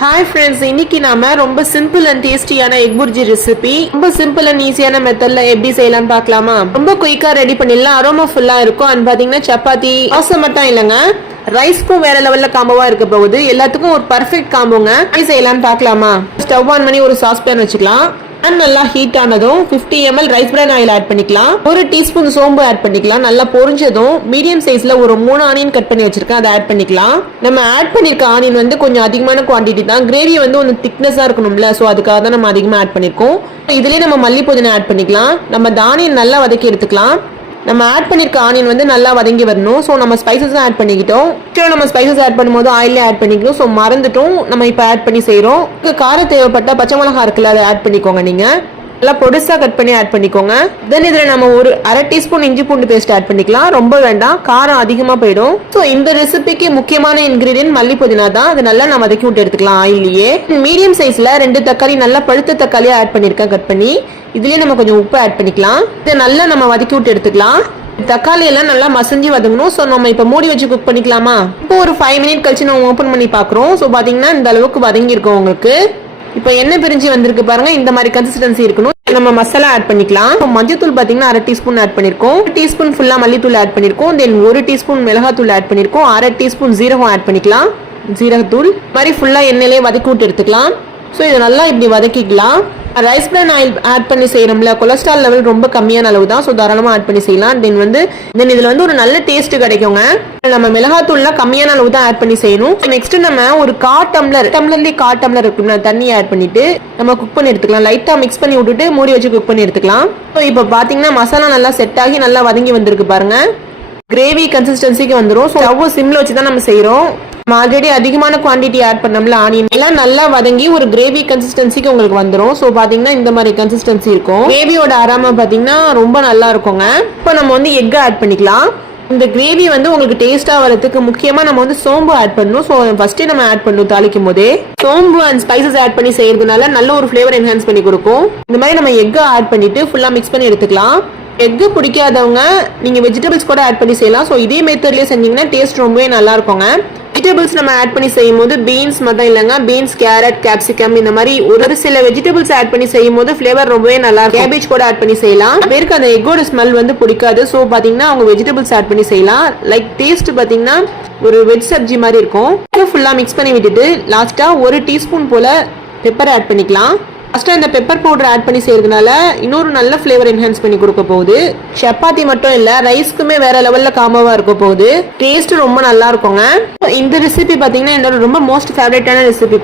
Hi friends, இன்னைக்கு நாம ரொம்ப சிம்பிள் அண்ட் டேஸ்டியான எக் புர்ஜி ரெசிபி ரொம்ப சிம்பிள் அண்ட் ஈஸியான மெத்தட்ல எப்படி செய்யலாம்னு பார்க்கலாமா? ரொம்ப குயிக்கா ரெடி பண்ணிடலாம். அரோமா ஃபுல்லா இருக்கும். அண்ட் பாத்தீங்கன்னா சப்பாத்தி தோசை மட்டும் இல்லைங்க, ரைஸ்க்கும் வேற லெவல்ல காம்போவா இருக்க போகுது. எல்லாத்துக்கும் ஒரு பர்ஃபெக்ட் காம்போங்க. எப்படி செய்யலாம்னு பார்க்கலாமா? ஸ்டவ் ஆன் பண்ணி ஒரு சாஸ் பேன் வச்சுக்கலாம். நல்லா ஹீட் ஆனதும் 50 ml rice bran oil add பண்ணிக்கலாம். ஒரு டீஸ்பூன் சோம்பு ஆட் பண்ணிக்கலாம். நல்லா பொரிஞ்சதும் மீடியம் சைஸ்ல ஒரு 3 ஆனியன் கட் பண்ணி வச்சிருக்கேன், அதை ஆட் பண்ணிக்கலாம். நம்ம ஆட் பண்ணிருக்க ஆனியன் வந்து கொஞ்சம் அதிகமான குவான்டிட்டி தான். கிரேவி வந்து ஒன்று திக்னஸா இருக்கணும்ல, ஸோ அதுக்காக தான் நம்ம அதிகமாக ஆட் பண்ணிருக்கோம். இதுலயே நம்ம மல்லி புதினா ஆட் பண்ணிக்கலாம். நம்ம தானியம் நல்லா வதக்கி எடுத்துக்கலாம். நம்ம ஆட் பண்ணிருக்க ஆனியன் வந்து நல்லா வதங்கி வரணும். ஸோ நம்ம ஸ்பைசஸ் ஆட் பண்ணிக்கிட்டோம். நம்ம ஸ்பைசஸ் ஆட் பண்ணும்போது ஆயிலே ஆட் பண்ணிக்கணும். ஸோ மறந்துட்டும் நம்ம இப்போ ஆட் பண்ணி செய்கிறோம். காரம் தேவைப்பட்ட பச்சை மிளகா இருக்குல்ல, அதை ஆட் பண்ணிக்கோங்க. நீங்கள் நல்லா பொடிசா கட் பண்ணி ஆட் பண்ணிக்கோங்க. தென் இதில் நம்ம ஒரு அரை டீஸ்பூன் இஞ்சி பூண்டு பேஸ்ட் ஆட் பண்ணிக்கலாம். ரொம்ப வேண்டாம், காரம் அதிகமாக போயிடும். ஸோ இந்த ரெசிபிக்கு முக்கியமான இன்கிரீடியன்ட் மல்லி புதினா தான். அது நல்லா நம்ம வதக்கி விட்டு எடுத்துக்கலாம் ஆயிலேயே. மீடியம் சைஸ்ல 2 தக்காளி நல்லா பழுத்த தக்காளியை ஆட் பண்ணியிருக்கேன் கட் பண்ணி. இதுலயே நம்ம கொஞ்சம் உப்பு ஆட் பண்ணிக்கலாம். இதை நல்லா நம்ம வதக்கி விட்டு எடுத்துக்கலாம். தக்காளி எல்லாம் நல்லா மசஞ்சி வதங்கணும். ஸோ நம்ம இப்போ மூடி வச்சு குக் பண்ணிக்கலாமா? இப்போ ஒரு 5 மினிட் கழிச்சு நம்ம ஓப்பன் பண்ணி பார்க்குறோம். ஸோ பார்த்தீங்கன்னா இந்த அளவுக்கு வதங்கி இருக்கும் உங்களுக்கு. இப்போ எண்ணெய் பிரிஞ்சு வந்திருக்கு பாருங்க. இந்த மாதிரி கன்சிஸ்டன்சி இருக்கணும். நம்ம மசாலா ஆட் பண்ணிக்கலாம். மஞ்சத்தூள் பார்த்தீங்கன்னா அரை டீஸ்பூன் ஆட் பண்ணிருக்கோம். டீஸ்பூன் ஃபுல்லா மல்லித்தூள் ஆட் பண்ணிருக்கோம். தென் 1 டீஸ்பூன் மிளகாத்தூள் ஆட் பண்ணிருக்கோம். அரை டீஸ்பூன் ஜீரகம் ஆட் பண்ணிக்கலாம். ஜீரகத்தூள் மாதிரி ஃபுல்லா எண்ணெயிலே வதக்கி விட்டு எடுத்துக்கலாம். ஸோ இதை நல்லா இப்படி வதக்கிக்கலாம். ரைஸ் பிரான் ஆயில் ஆட் பண்ணி செய்யறோம்ல, கொலஸ்ட்ரால் லெவல் ரொம்ப கம்மியான அளவு தான். ஸோ தாராளமாக ஆட் பண்ணி செய்யலாம். தென் இதில் வந்து ஒரு நல்ல டேஸ்ட் கிடைக்குங்க. நம்ம மிளகாத்தூள்ல கம்மியான அளவு தான் ஆட் பண்ணி செய்யணும். நெக்ஸ்ட் நம்ம ஒரு டம்ளர்லேயே 1/4 டம்ளர் இருக்குன்னா தண்ணி ஆட் பண்ணிட்டு நம்ம குக் பண்ணி எடுத்துக்கலாம். லைட்டா மிக்ஸ் பண்ணி விட்டுட்டு மூடி வச்சு குக் பண்ணி எடுத்துக்கலாம். ஸோ இப்போ பார்த்தீங்கன்னா மசாலா நல்லா செட் ஆகி நல்லா வதங்கி வந்திருக்கு பாருங்க. கிரேவி கன்சிஸ்டன்சிக்கு வந்துடும். ஸோ ஸ்டவ் சிம்ல வச்சு தான் நம்ம செய்யறோம். ஆல்ரெடி அதிகமான குவான்டிட்டி ஆட் பண்ணோம்ல, ஆனியன் எல்லாம் நல்லா வதங்கி ஒரு கிரேவி கன்சிஸ்டன்சிக்கு உங்களுக்கு வந்துடும். ஸோ பாத்தீங்கன்னா இந்த மாதிரி கன்சிஸ்டன்சி இருக்கும். கிரேவியோட அரோமா பாத்தீங்கன்னா ரொம்ப நல்லா இருக்குங்க. இப்போ நம்ம வந்து எக் ஆட் பண்ணிக்கலாம். இந்த கிரேவி வந்து உங்களுக்கு டேஸ்டா வரதுக்கு முக்கியமா நம்ம வந்து சோம்பு ஆட் பண்ணணும். ஸோ ஃபர்ஸ்டே நம்ம ஆட் பண்ணணும். தாளிக்கும் போதே சோம்பு அண்ட் ஸ்பைசஸ் ஆட் பண்ணி செய்யறதுனால நல்ல ஒரு ஃபிளேவர் என்ஹான்ஸ் பண்ணி கொடுக்கும். இந்த மாதிரி நம்ம எக் ஆட் பண்ணிட்டு ஃபுல்லா மிக்ஸ் பண்ணி எடுத்துக்கலாம். எக்கு பிடிக்காதவங்க நீங்க வெஜிடபிள்ஸ் கூட ஆட் பண்ணி செய்யலாம். ஸோ இதே மெத்தட்லயே செஞ்சீங்கன்னா டேஸ்ட் ரொம்பவே நல்லா இருக்குங்க. வெஜிடபிள்ஸ் நம்ம ஆட் பண்ணி செய்யும் போது பீன்ஸ் மட்டும் இல்லைங்க, பீன்ஸ், கேரட், கேப்சிகம் இந்த மாதிரி ஒரு சில வெஜிடபிள்ஸ் ஆட் பண்ணி செய்யும் போது ஃபிளேவர் ரொம்பவே நல்லா இருக்கும். கேபேஜ் கூட ஆட் பண்ணி செய்யலாம். பேருக்கு அந்த எக்கோட ஸ்மெல் வந்து பிடிக்காது. ஸோ பாத்தீங்கன்னா அவங்க வெஜிடபிள்ஸ் ஆட் பண்ணி செய்யலாம். லைக் டேஸ்ட் பாத்தீங்கன்னா ஒரு வெஜ் சப்ஜி மாதிரி இருக்கும். ஃபுல்லா மிக்ஸ் பண்ணி விட்டுட்டு லாஸ்டா 1 டீஸ்பூன் போல பெப்பர் ஆட் பண்ணிக்கலாம். ஃபர்ஸ்ட் அந்த பெப்பர் பவுடர் ஆட் பண்ணி செய்யறதுனால இன்னொரு நல்ல ஃபிளேவர் என்ஹான்ஸ் பண்ணி கொடுக்க போகுது. சப்பாத்தி மட்டும் இல்ல, ரைஸ்க்குமே வேற லெவல்ல காம்போவா இருக்க போகுது. டேஸ்ட் ரொம்ப நல்லா இருக்குங்க. இந்த ரெசிபி பாத்தீங்கன்னா என்னோட ரொம்ப மோஸ்ட் ஃபேவரட்டான ரெசிபி.